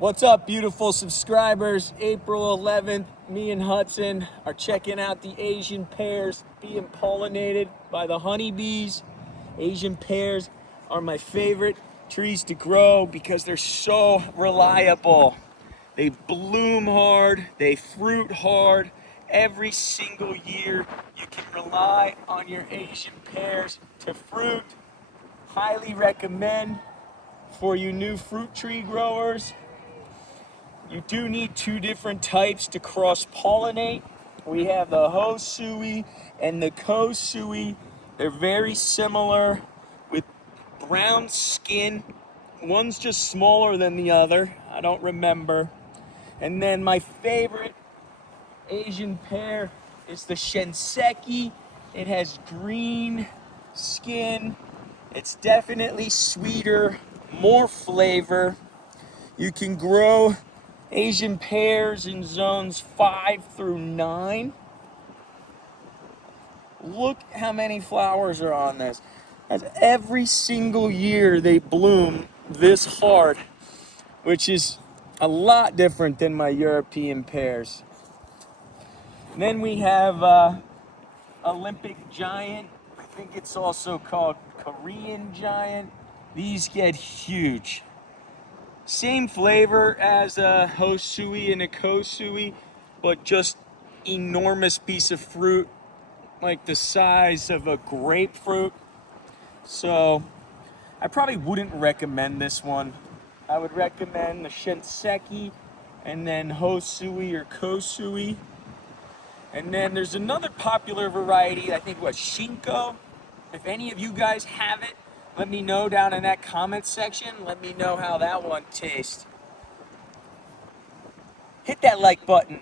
What's up, beautiful subscribers? April 11th, me and Hudson are checking out the Asian pears being pollinated by the honeybees. Asian pears are my favorite trees to grow because they're so reliable. They bloom hard, they fruit hard. Every single year you can rely on your Asian pears to fruit. Highly recommend for you new fruit tree growers. You do need two different types to cross-pollinate. We have the Hosui and the Kosui. They're very similar with brown skin. One's just smaller than the other. I don't remember. And then my favorite Asian pear is the Shinseki. It has green skin. It's definitely sweeter, more flavor. You can grow Asian pears in zones 5 through 9. Look how many flowers are on this. As every single year they bloom this hard, which is a lot different than my European pears. And then we have Olympic giant. I think it's also called Korean giant. These get huge. Same flavor as a Hosui and a Kosui, but just enormous piece of fruit, like the size of a grapefruit. So I probably wouldn't recommend this one. I would recommend the Shinseki and then Hosui or Kosui. And then there's another popular variety, I think what, Shinko. If any of you guys have it, let me know down in that comment section. Let me know how that one tastes. Hit that like button.